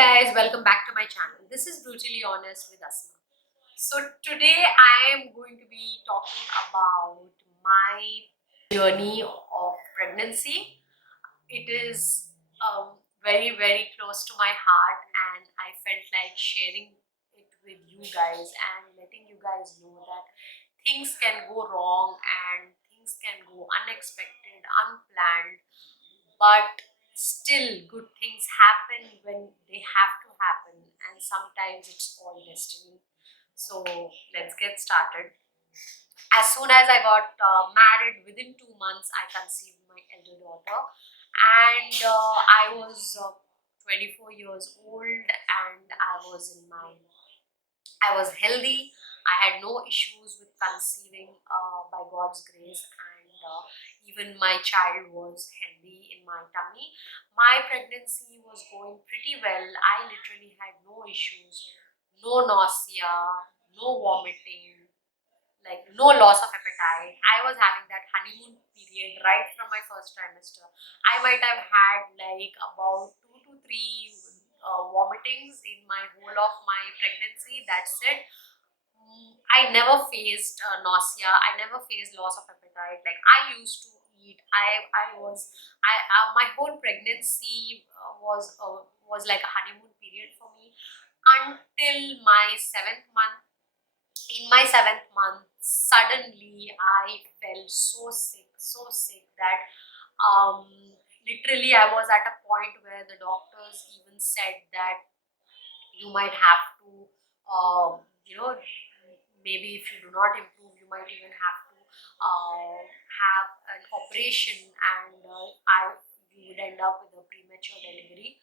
Guys, welcome back to my channel. This is Brutally Honest with Asma. So today I am going to be talking about my journey of pregnancy. It is very close to my heart, and I felt like sharing it with you guys and letting you guys know that things can go wrong and things can go unexpected, unplanned, but still good things happen when they have to happen, and sometimes it's all destiny. So let's get started. As soon as I got married, within 2 months I conceived my elder daughter, and I was 24 years old, and I was healthy. I had no issues with conceiving by God's grace, and even my child was healthy in my tummy. My pregnancy was going pretty well. I literally had no issues, no nausea, no vomiting, like no loss of appetite. I was having that honeymoon period right from my first trimester. I might have had like about 2 to 3 vomitings in my whole of my pregnancy. That's it. I never faced nausea. I never faced loss of appetite. Like I used to eat. My whole pregnancy was like a honeymoon period for me until my 7th month. In my 7th month, suddenly I felt so sick that literally I was at a point where the doctors even said that you might have to, maybe if you do not improve, you might even have to have an operation, and you would end up with a premature delivery.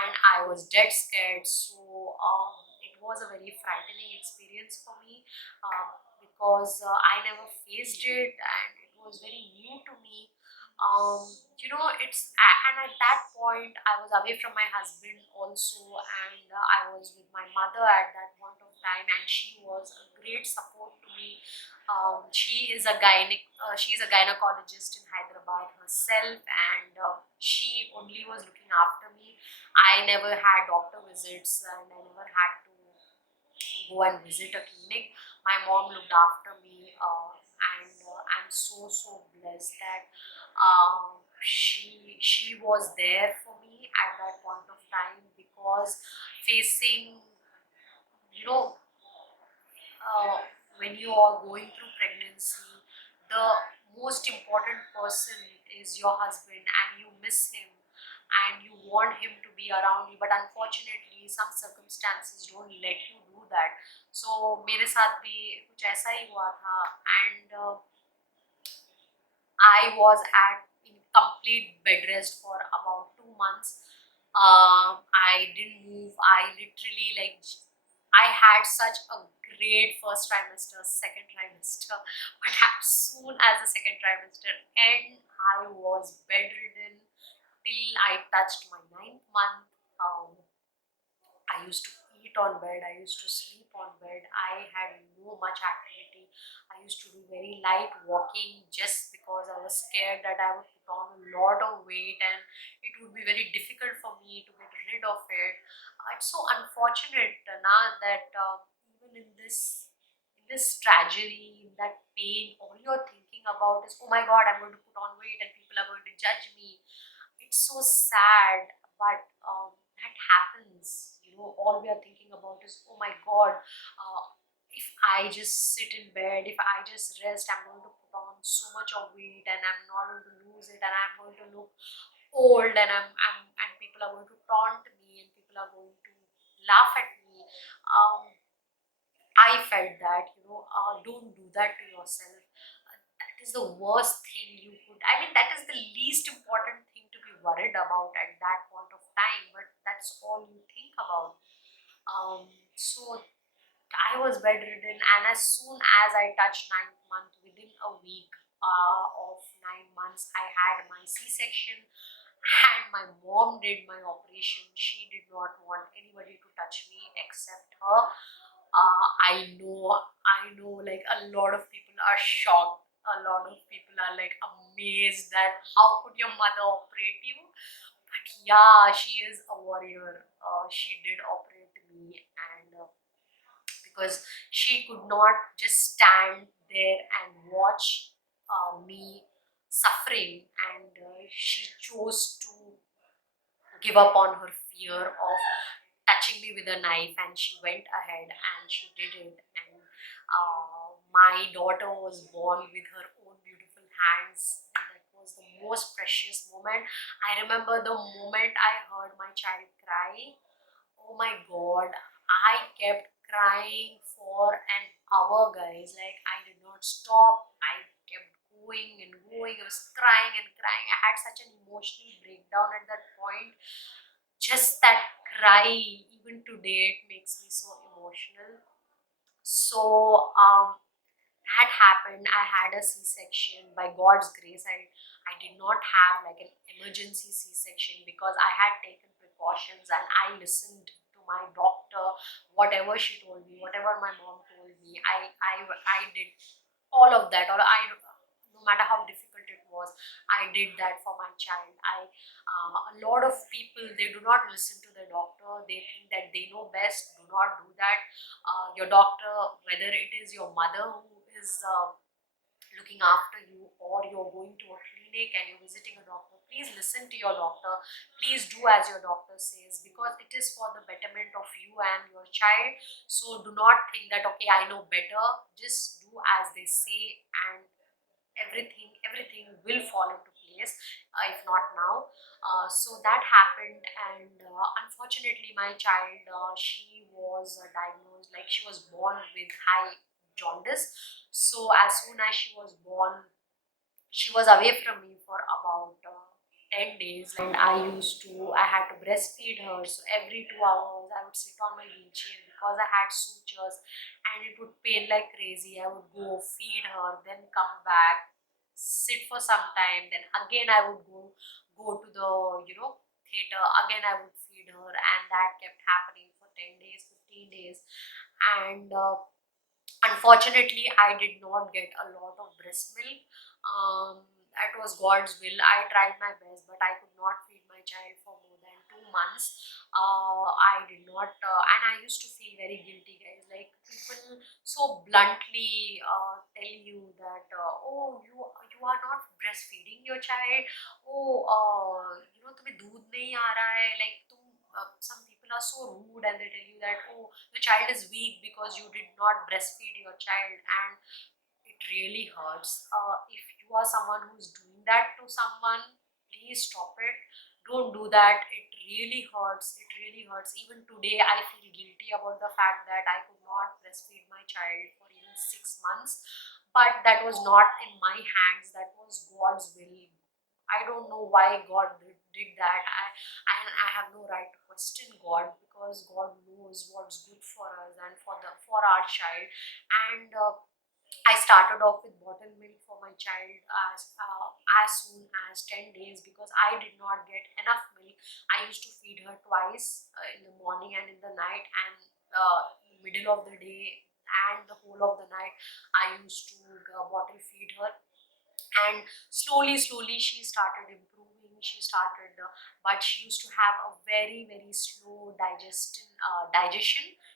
And I was dead scared. So it was a very frightening experience for me, because I never faced it, and it was very new to me. And at that point I was away from my husband also, and I was with my mother at that point of time, and she was a great support to me. She is a gynecologist in Hyderabad herself, and she only was looking after me. I never had doctor visits, and I never had to go and visit a clinic. My mom looked after me, and I'm so blessed that she was there for me at that point of time, because facing, you know when you are going through pregnancy, the most important person is your husband, and you miss him, and you want him to be around you, but unfortunately some circumstances don't let you do that. So मेरे साथ भी कुछ ऐसा ही हुआ था, and I was at in complete bed rest for about 2 months. I didn't move. I literally, like, I had such a great first trimester, second trimester, but as soon as the second trimester ended, I was bedridden till I touched my 9th month. I used to eat on bed, I used to sleep on bed, I had no much activity. I used to do very light walking just because I was scared that I would put on a lot of weight and it would be very difficult for me to get rid of it. It's so unfortunate, that even in this tragedy, in that pain, all you're thinking about is, oh my god, I'm going to put on weight and people are going to judge me. It's so sad, but that happens. All we are thinking about is, oh my god, if I just sit in bed, if I just rest, I'm going to put on so much of weight and I'm not going to lose it, and I'm going to look old, and and people are going to taunt me, and people are going to laugh at me. I felt that, don't do that to yourself. That is the worst thing you could, I mean, that is the least important thing to be worried about at that point of time, but that's all you think about. So I was bedridden, and as soon as I touched 9th month, within a week of 9 months, I had my C-section, and my mom did my operation. She did not want anybody to touch me except her. I know, like, a lot of people are shocked. A lot of people are like amazed that how could your mother operate you? But yeah, she is a warrior. She did operate me, and because she could not just stand there and watch me suffering, and she chose to give up on her fear of touching me with a knife, and she went ahead and she did it. And my daughter was born with her own beautiful hands, and that was the most precious moment. I remember the moment I heard my child cry. Oh my god, I kept crying for an hour, guys. Like, I did not stop. I kept going and going. I was crying and crying. I had such an emotional breakdown at that point. Just that cry, even today, it makes me so emotional. So, had happened. I had a C-section. By God's grace, I did not have like an emergency C-section because I had taken precautions and I listened to my doctor. Whatever she told me, whatever my mom told me, I did all of that. Or I, no matter how difficult it was, I did that for my child. A lot of people, they do not listen to the doctor. They think that they know best. Do not do that. Your doctor, whether it is your mother who is looking after you, or you're going to a clinic and you're visiting a doctor, please listen to your doctor. Please do as your doctor says, because it is for the betterment of you and your child. So do not think that, okay, I know better. Just do as they say, and everything will fall into place, if not now. So that happened, and unfortunately my child, she was diagnosed, like she was born with high jaundice. So as soon as she was born, she was away from me for about 10 days, and I had to breastfeed her. So every 2 hours I would sit on my wheelchair because I had sutures, and it would pain like crazy. I would go feed her, then come back, sit for some time, then again I would go to the, theater. Again I would feed her, and that kept happening for 10 days, 15 days. And unfortunately, I did not get a lot of breast milk. That was God's will. I tried my best, but I could not feed my child for more than 2 months. I did not, and I used to feel very guilty, guys. Like, people so bluntly tell you that, oh, you are not breastfeeding your child. Oh, तुम्हें दूध नहीं आ रहा है. Like, some people are so rude and they tell you that, oh, the child is weak because you did not breastfeed your child, and it really hurts. If you are someone who's doing that to someone, please stop it. Don't do that. It really hurts. It really hurts. Even today, I feel guilty about the fact that I could not breastfeed my child for even 6 months. But that was not in my hands. That was God's will. I don't know why God did that. I have no right to question God, because God knows what's good for us and for our child. And I started off with bottle milk for my child as soon as 10 days, because I did not get enough milk. I used to feed her twice, in the morning and in the night, and in the middle of the day and the whole of the night I used to bottle feed her. And slowly she started improving. She started, but she used to have a very slow digestion.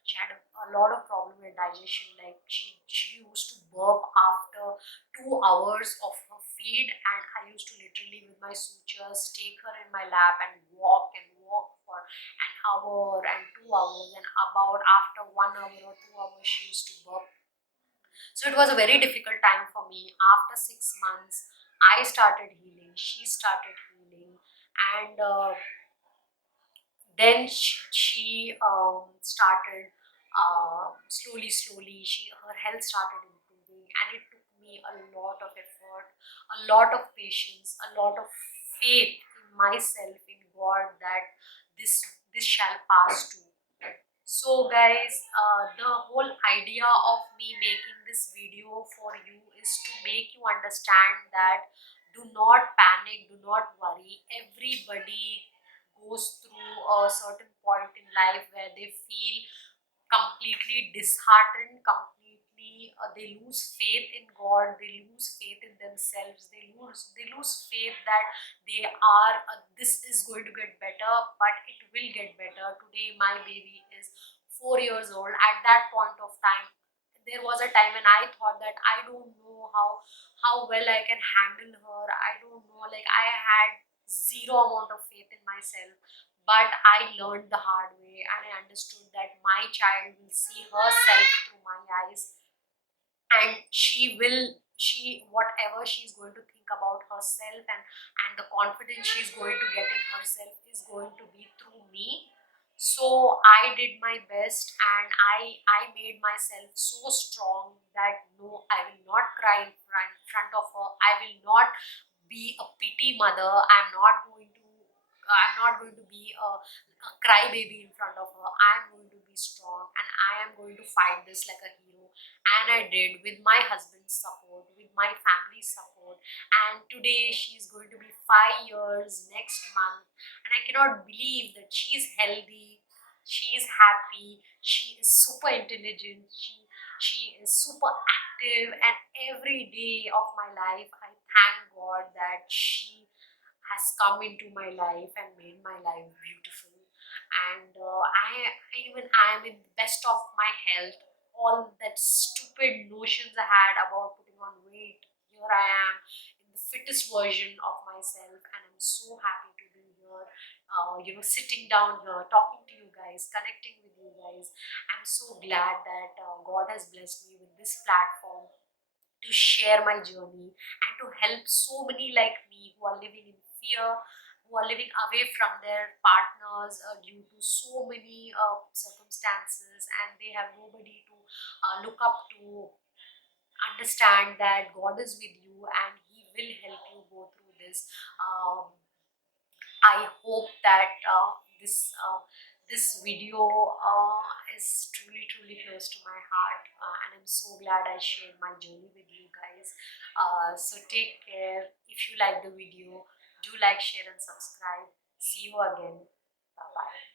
She had a lot of problem with digestion. Like, she used to burp after 2 hours of her feed, and I used to literally, with my sutures, take her in my lap and walk for an hour and 2 hours, and about after 1 hour or 2 hours she used to burp. So it was a very difficult time for me. After 6 months, I started healing, she started healing, and then she started, slowly, her health started improving, and it took me a lot of effort, a lot of patience, a lot of faith in myself, in God, that this shall pass too. So guys, the whole idea of me making this video for you is to make you understand that do not panic, do not worry. Everybody goes through a certain point in life where they feel completely disheartened, completely quickly they lose faith in God, they lose faith in themselves, they lose faith that they are this is going to get better, but it will get better. Today my baby is 4 years old. At that point of time, there was a time when I thought that I don't know how well I can handle her. I don't know, like I had zero amount of faith in myself. But I learned the hard way, and I understood that my child will see herself through my eyes, and she whatever she's going to think about herself, and the confidence she's going to get in herself is going to be through me. So I did my best, and I made myself so strong that no, I will not cry in front of her. I will not be a pity mother. I'm not going to be a crybaby in front of her. I'm going to be strong, and I am going to fight this like a hero. And I did, with my husband's support, with my family's support. And today she's going to be 5 years next month, and I cannot believe that she's healthy, she's happy, she is super intelligent, she is super active, and every day of my life I thank God that she has come into my life and made my life beautiful. And I am in the best of my health. All that stupid notions I had about putting on weight, here I am in the fittest version of myself, and I'm so happy to be here. Sitting down here, talking to you guys, connecting with you guys. I'm so glad that God has blessed me with this platform to share my journey and to help so many like me who are living in fear, who are living away from their partners due to so many circumstances, and they have nobody to look up to. Understand that God is with you and He will help you go through this. I hope that this video is truly close to my heart, and I'm so glad I shared my journey with you guys. So take care. If you like the video, do like, share, and subscribe. See you again. Bye bye.